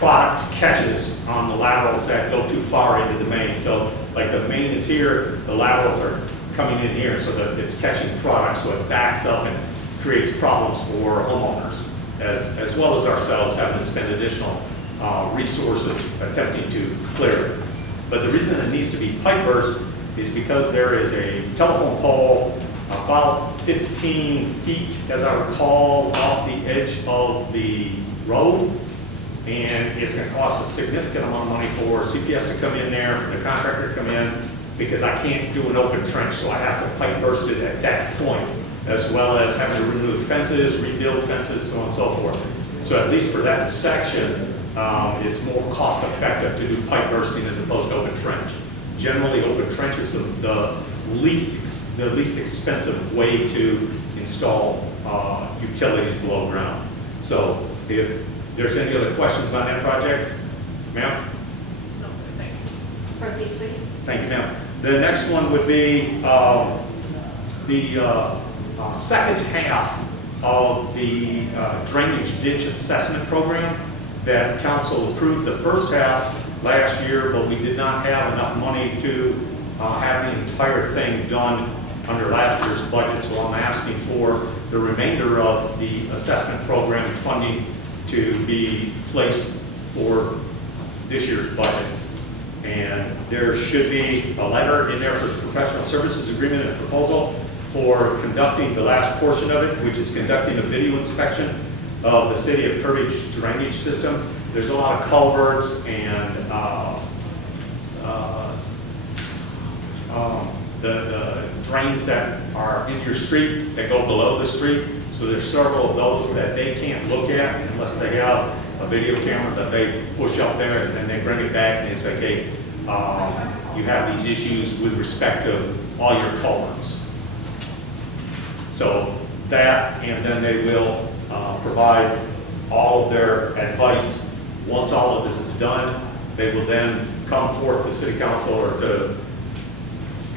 product catches on the laterals that go too far into the main. So like the main is here, the laterals are coming in here so that it's catching product, so it backs up and creates problems for homeowners as well as ourselves having to spend additional resources attempting to clear it. But the reason it needs to be pipe burst is because there is a telephone pole about 15 feet, as I recall, off the edge of the road. And it's going to cost a significant amount of money for CPS to come in there, for the contractor to come in, because I can't do an open trench, so I have to pipe burst it at that point, as well as having to remove fences, rebuild fences, so on and so forth. So at least for that section, it's more cost effective to do pipe bursting as opposed to open trench. Generally, open trench is the least expensive way to install utilities below ground. So if there's any other questions on that project, ma'am? No, sir, thank you. Proceed, please. Thank you, ma'am. The next one would be the second half of the drainage ditch assessment program that council approved the first half last year, but we did not have enough money to have the entire thing done under last year's budget. So I'm asking for the remainder of the assessment program funding to be placed for this year's budget. And there should be a letter in there for the professional services agreement and proposal for conducting the last portion of it, which is conducting a video inspection of the city of Kirby's drainage system. There's a lot of culverts and the drains that are in your street that go below the street. So there's several of those that they can't look at unless they have a video camera that they push up there, and then they bring it back and they say, hey, you have these issues with respect to all your culverts. So that, and then they will provide all of their advice. Once all of this is done, they will then come forth to city council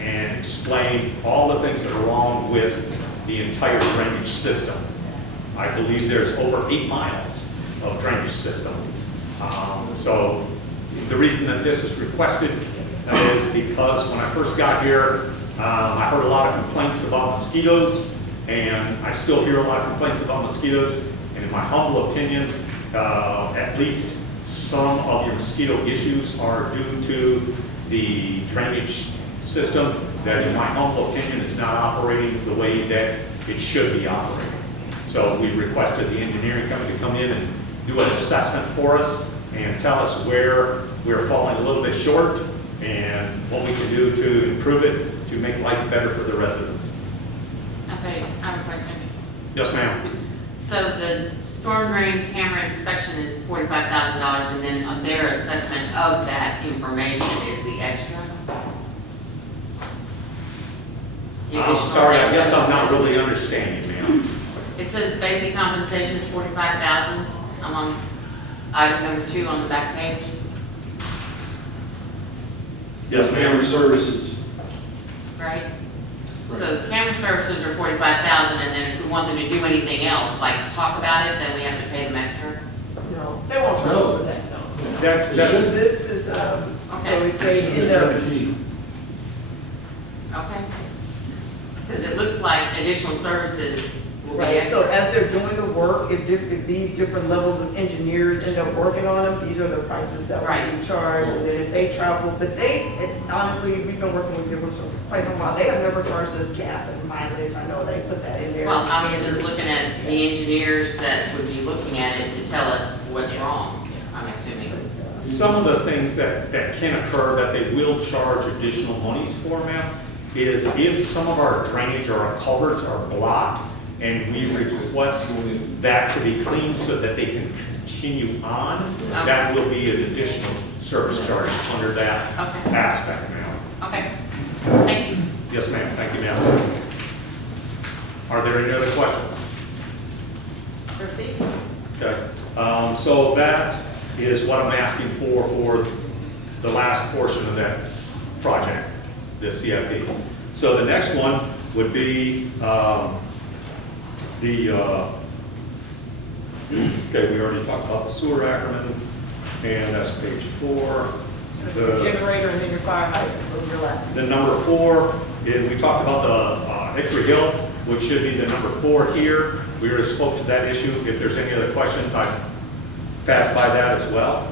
and explain all the things that are wrong with the entire drainage system. I believe there's over 8 miles of drainage system. So the reason that this is requested is because when I first got here, I heard a lot of complaints about mosquitoes, and I still hear a lot of complaints about mosquitoes. And in my humble opinion, at least some of your mosquito issues are due to the drainage system that, in my humble opinion, is not operating the way that it should be operating. So we requested the engineering company to come in and do an assessment for us and tell us where we're falling a little bit short and what we can do to improve it to make life better for the residents. Okay, I have a question. Yes, ma'am. So the storm drain camera inspection is $45,000, and then their assessment of that information is the extra? I'm sorry, I guess I'm not really understanding, ma'am. It says basic compensation is $45,000. I'm on item number 2 on the back page. Yes, ma'am. Camera services. Right? So camera services are $45,000, and then if we want them to do anything else, like talk about it, then we have to pay them extra? No, they won't charge us for that, no. That's So this is, so if they end up, Okay. Because it looks like additional services will be right, so extra. as they're doing the work, if these different levels of engineers end up working on them, these are the prices that will be charged. And then if they travel, but honestly, we've been working with them for quite some while. They have never charged us gas and mileage. I know they put that in there. Well, as a I was just standard. looking at the engineers that would be looking at it to tell us what's wrong, I'm assuming. some of the things that can occur that they will charge additional monies for, ma'am, is if some of our drainage or our culverts are blocked and we request that to be cleaned so that they can continue on, that will be an additional service charge under that Okay. aspect, ma'am. Okay, thank you. Yes, ma'am. Thank you, ma'am. Are there any other questions? Proceed. Okay. So that is what I'm asking for the last portion of that project, the CIP. So the next one would be okay, we already talked about the sewer acronym. And that's page 4. The generator and then your fire hydrants, those are your last two. The number 4, we talked about the Hickory Hill, which should be the number 4 here. We already spoke to that issue. If there's any other questions, I passed by that as well.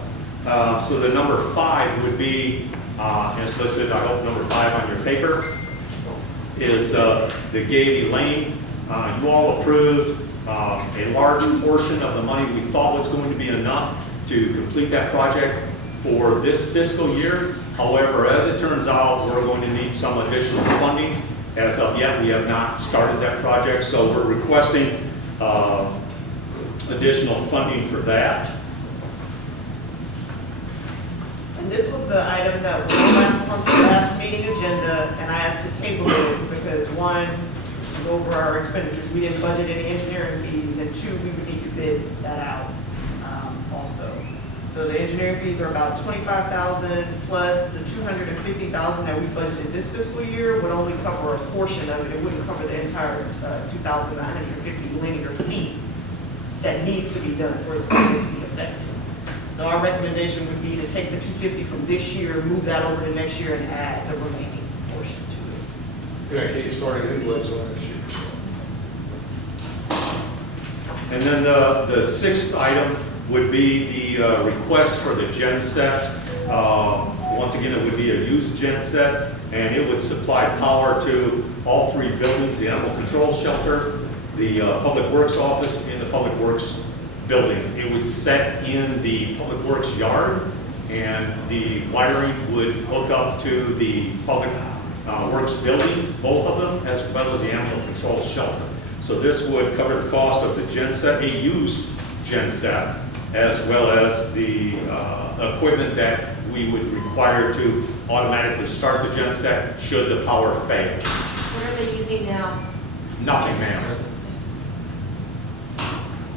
So the number 5 would be, as listed, I hope number 5 on your paper, is the Gaiety Lane. You all approved a large portion of the money we thought was going to be enough to complete that project for this fiscal year. However, as it turns out, we're going to need some additional funding. As of yet, we have not started that project, so we're requesting additional funding for that. And this was the item that was on the last meeting agenda, and I asked to table it because 1, it was over our expenditures. We didn't budget any engineering fees, and 2, we would need to bid that out also. So the engineering fees are about $25,000 plus the $250,000 that we budgeted this fiscal year would only cover a portion of it. It wouldn't cover the entire 2,950 linear feet that needs to be done for the project to be effective. So our recommendation would be to take the 250 from this year, move that over to next year, and add the remaining portion to it. Yeah, Katie started inlets on this year, so. And then the 6th item would be the request for the genset. Once again, it would be a used genset, and it would supply power to all 3 buildings, the animal control shelter, the public works office, and the public works building. It would set in the public works yard, and the wiring would hook up to the public works buildings, both of them, as well as the animal control shelter. So this would cover the cost of the genset, a used genset, as well as the equipment that we would require to automatically start the genset should the power fail. What are they using now? Nothing, ma'am.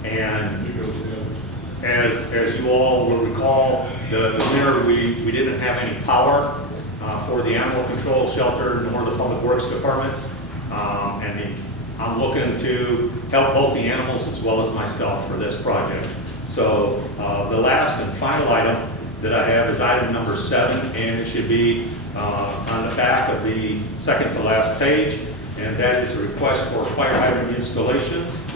And You go to as you all will recall, the winter we didn't have any power for the animal control shelter nor the public works departments. And I'm looking to help both the animals as well as myself for this project. So the last and final item that I have is item number 7, and it should be on the back of the second to last page, and that is a request for fire hydrant installations.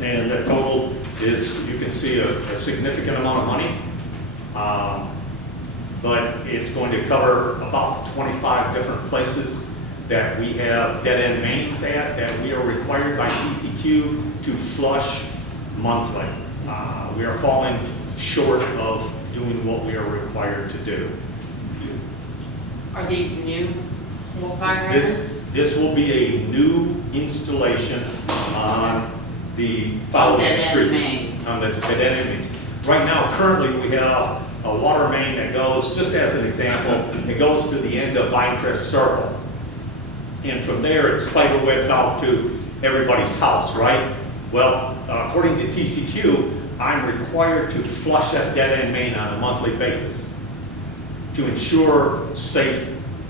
And the total is, you can see, a significant amount of money, but it's going to cover about 25 different places that we have dead-end mains at that we are required by TCQ to flush monthly. We are falling short of doing what we are required to do. Are these new fire hydrants? This will be a new installation on the following Dead-end streets. mains. On the dead-end mains. Right now, currently, we have a water main that goes, just as an example, it goes to the end of Vinecrest Circle. And from there, it spider webs out to everybody's house, right? Well, according to TCQ, I'm required to flush that dead-end main on a monthly basis to ensure safe,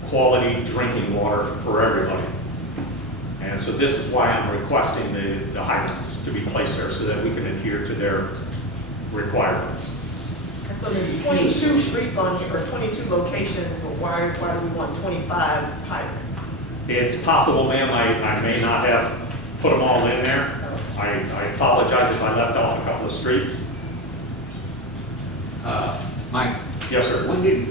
quality drinking water for everybody. And so this is why I'm requesting the hydrants to be placed there so that we can adhere to their requirements. And so there's 22 streets on here, or 22 locations, or why do we want 25 hydrants? It's possible, ma'am, I may not have put them all in there. I apologize if I left off a couple of streets. Mike, Yes, sir. when did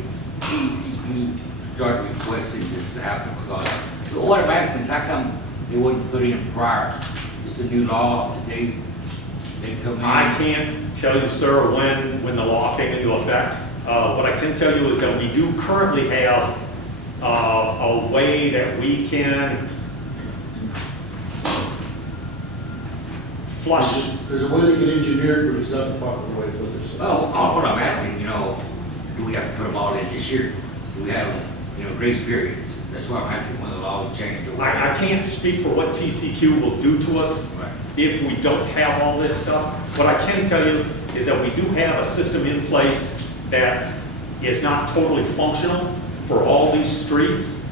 you start requesting this to happen? Because the order of asked me is how come they wouldn't put in prior? It's a new law that they come in. I can't tell you, sir, when the law came into effect. What I can tell you is that we do currently have a way that we can flush. There's a way to get engineered, but it's not the proper way, is what they're saying. Well, what I'm asking, do we have to put them all in this year? Do we have, grace periods? That's why I'm asking when the laws change or what. I can't speak for what TCQ will do to us Right. if we don't have all this stuff. What I can tell you is that we do have a system in place that is not totally functional for all these streets.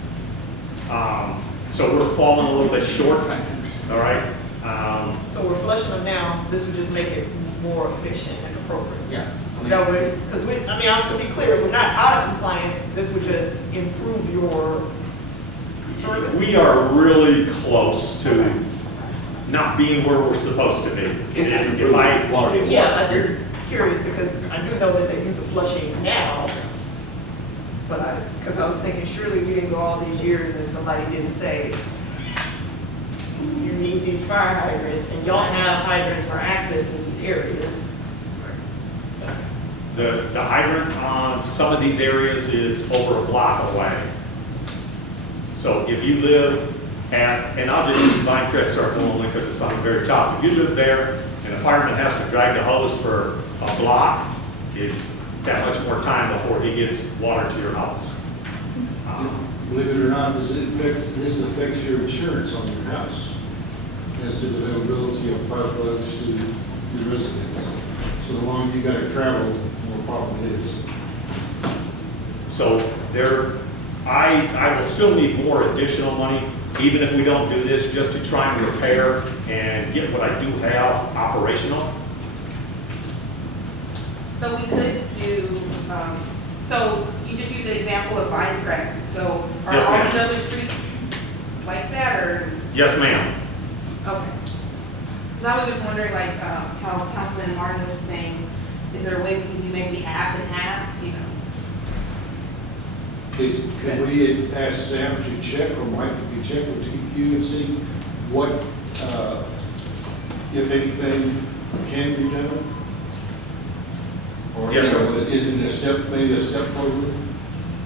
So we're falling a little bit short, all right? So we're flushing them now, this would just make it more efficient and appropriate. Yeah. Is that what, because we, I mean, to be clear, we're not out of compliance, this would just improve your service. We are really close to not being where we're supposed to be. If I, Quality of Yeah, I'm water. just curious, because I do know that they do the flushing now, but because I was thinking, surely we didn't go all these years and somebody didn't say, you need these fire hydrants, and y'all have hydrants for access in these areas. the hydrant on some of these areas is over a block away. So if you live at, and I'll just use Vine Circle only because it's on the very top. If you live there and a fireman has to drag the hose for a block, it's that much more time before he gets water to your house. Believe it or not, this affects your insurance on your house as to the availability of fire plugs to your residents. So the longer you gotta travel, the more problem it is. So there, I will still need more additional money, even if we don't do this, just to try and repair and get what I do have operational. So we could do, so you just use the example of Vine Crest. So are Yes, all ma'am. the other streets like that, or? Yes, ma'am. Okay. Because I was just wondering, like, how Councilman Martin was saying, is there a way we can do maybe half and half, you know? Can we ask staff to check, or Mike, if you check with TQ and see what, if anything, can be done? Or, Yes, sir. you know, is it a step, maybe a step program?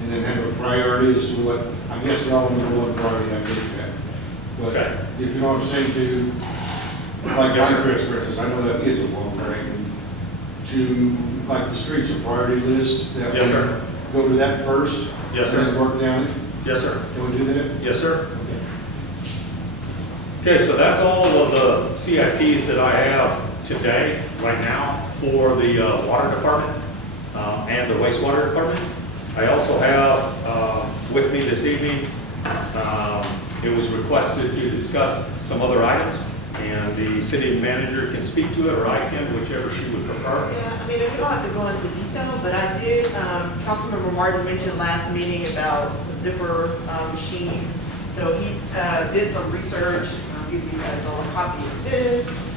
And then have a priority as to what, I guess they're all number one priority, I get that. But Okay. if you know what I'm saying, to, like Yes, sir. Pinecrest, for instance, I know that is a long range. To, like the streets, a priority list, that Yes, we sir. go to that first. Yes, And sir. then work down it. Yes, sir. Can we do that? Yes, sir. Okay. Okay, so that's all of the CIPs that I have today, right now, for the water department and the wastewater department. I also have with me this evening, it was requested to discuss some other items, and the city manager can speak to it, or I can, whichever she would prefer. Yeah, I mean, we don't have to go into detail, but I did, Councilmember Martin mentioned last meeting about the zipper machine. So he did some research, I'll give you guys all a copy of this.